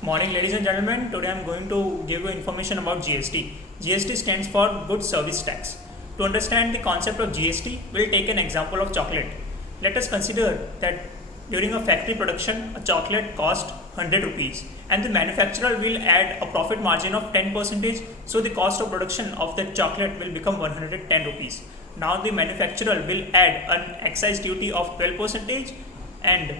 Morning, ladies and gentlemen. Today I am going to give you information about GST. GST stands for Goods Service Tax. To understand the concept of GST, we'll take an example of chocolate. Let us consider that during a factory production, a chocolate cost 100 rupees and the manufacturer will add a profit margin of 10%. So the cost of production of that chocolate will become 110 rupees. Now the manufacturer will add an excise duty of 12% and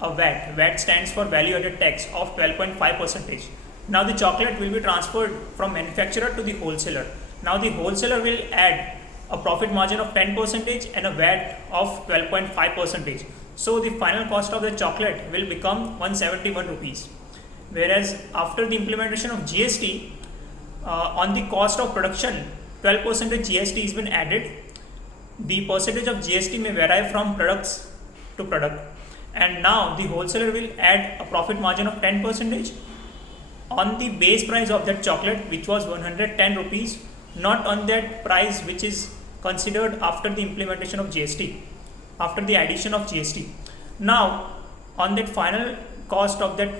a VAT. VAT stands for value added tax of 12.5%. Now the chocolate will be transferred from manufacturer to the wholesaler. Now the wholesaler will add a profit margin of 10% and a VAT of 12.5%. So the final cost of the chocolate will become 171 rupees. Whereas after the implementation of GST, on the cost of production, 12% GST has been added. The percentage of GST may vary from products to product. And now the wholesaler will add a profit margin of 10% on the base price of that chocolate, which was 110 rupees, not on that price which is considered after the implementation of GST, after the addition of GST. Now on that final cost of that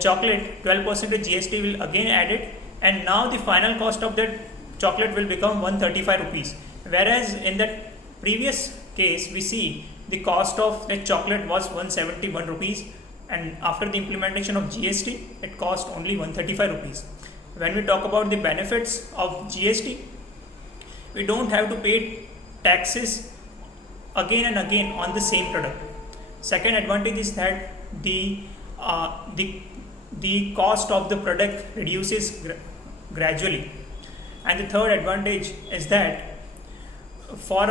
chocolate, 12% GST will again added, and now the final cost of that chocolate will become 135 rupees. Whereas in that previous case, we see the cost of that chocolate was 171 rupees, and after the implementation of GST, it cost only 135 rupees. When we talk about the benefits of GST, we don't have to pay taxes again and again on the same product. Second advantage is that the cost of the product reduces gradually, and the third advantage is that for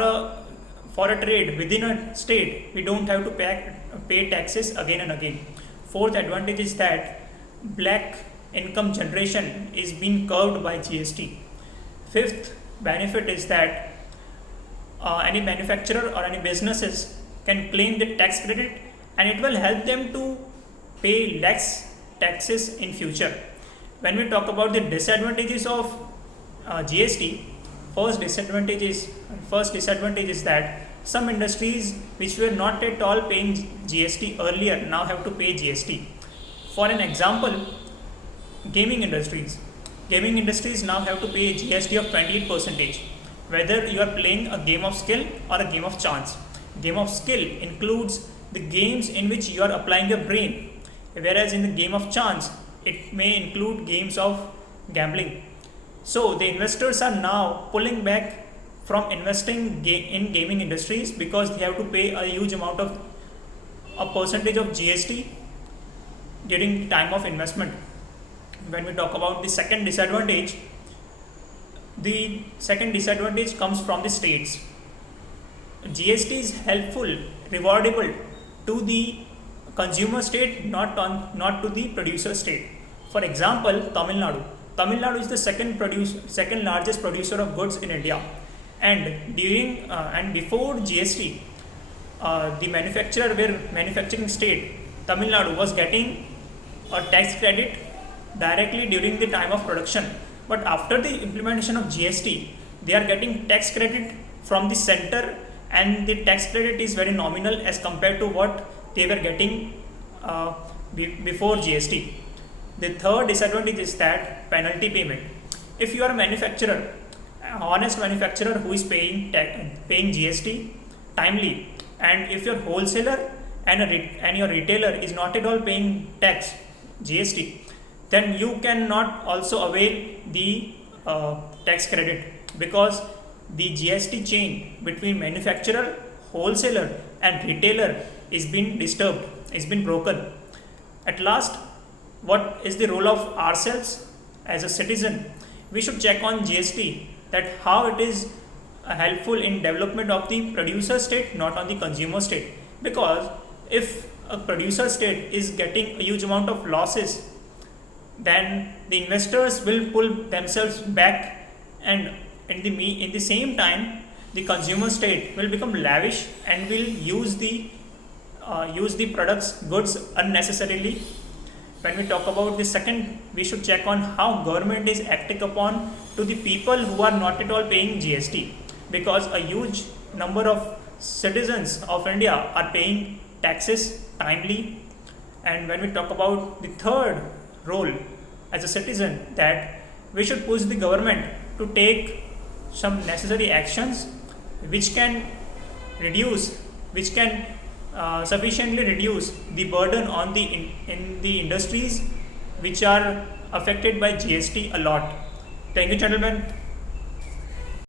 a trade within a state, we don't have to pay taxes again and again. Fourth advantage is that black income generation is being curbed by GST. Fifth benefit is that any manufacturer or any businesses can claim the tax credit, and it will help them to pay less taxes in future. When we talk about the disadvantages of GST, first disadvantage is that some industries which were not at all paying GST earlier now have to pay GST. For an example, gaming industries now have to pay GST of 28%, whether you are playing a game of skill or a game of chance. Game of skill includes the games in which you are applying your brain, whereas in the game of chance, it may include games of gambling. So the investors are now pulling back from investing in gaming industries because they have to pay a huge amount of a percentage of GST during time of investment. When we talk about the second disadvantage comes from the states. GST is helpful, rewardable to the consumer state, not to the producer state. For example, Tamil Nadu is the second largest producer of goods in India, and before GST, the manufacturing state Tamil Nadu was getting a tax credit directly during the time of production. But after the implementation of GST, they are getting tax credit from the center, and the tax credit is very nominal as compared to what they were getting before GST. The third disadvantage is that penalty payment. If you are a manufacturer, an honest manufacturer who is paying GST timely, and if your wholesaler and your retailer is not at all paying GST, then you cannot also avail the tax credit, because the GST chain between manufacturer, wholesaler and retailer is being disturbed, is being broken. At last, what is the role of ourselves as a citizen? We should check on GST, that how it is helpful in development of the producer state, not on the consumer state. Because if a producer state is getting a huge amount of losses, then the investors will pull themselves back, and in the same time, the consumer state will become lavish and will use the goods unnecessarily. When we talk about the second, we should check on how government is acting upon to the people who are not at all paying GST, because a huge number of citizens of India are paying taxes timely, And when we talk about the third role as a citizen, that we should push the government to take some necessary actions which can reduce, which can sufficiently reduce the burden on the in the industries which are affected by GST a lot. Thank you, gentlemen.